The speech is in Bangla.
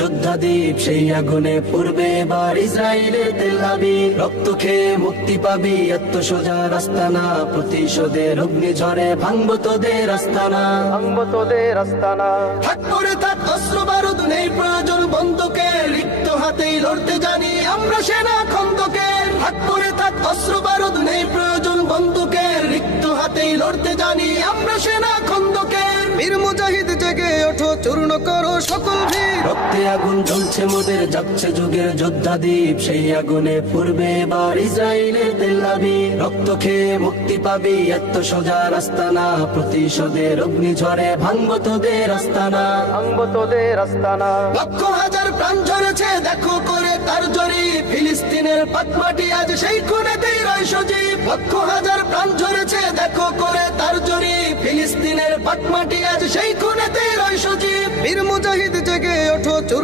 যোদ্ধা দ্বীপ সেই আগুনে পূর্বে এবার ইসরায়েলের তেল আবিব। রক্ত খেয়ে মুক্তি পাবি, এত সোজা রাস্তা না। প্রতিশোধের অগ্নিঝড়ে ভাঙবো তোদের আস্তানা, ভাঙবো তোদের আস্তানা। থাক পড়ে থাক অস্ত্র বারুদ, নেই প্রয়োজন বন্দুকের। রিক্ত হাতেই লড়তে জানি আমরা সেনা খন্দকের। থাক পড়ে থাক অস্ত্র বারুদ, নেই প্রয়োজন বন্দুকের। রিক্ত হাতেই লড়তে জানি আমরা সেনা খন্দকের। বীর মুজাহিদ জেগে ওঠো, চূর্ণ করো সকল ভিড়। রক্তে আগুন জ্বলছে মোদের, যাচ্ছে যুগের যোদ্ধা দ্বীপ। সেই আগুনে পূর্বে এবার ইসরায়েলের তেল আবিব। রক্ত খেয়ে মুক্তি পাবি, এত সোজা রাস্তা না। প্রতিশোধের অগ্নিঝড়ে ভাঙবো তোদের আস্তানা, ভাঙবো তোদের আস্তানা। লক্ষ হাজার প্রাণ ঝরেছে দেখো করে তার জরি। ফিলিস্তিনের পাক মাটি আজ সেই খুনেতেই রয় সজীব। লক্ষ হাজার প্রাণ ঝরেছে দেখো করে তার জরি। ফিলিস্তিনের পাক মাটি আজ সেই খুনেতেই রয় সজীব। বীর মুজাহিদ জেগে ওঠো, চূর্ণ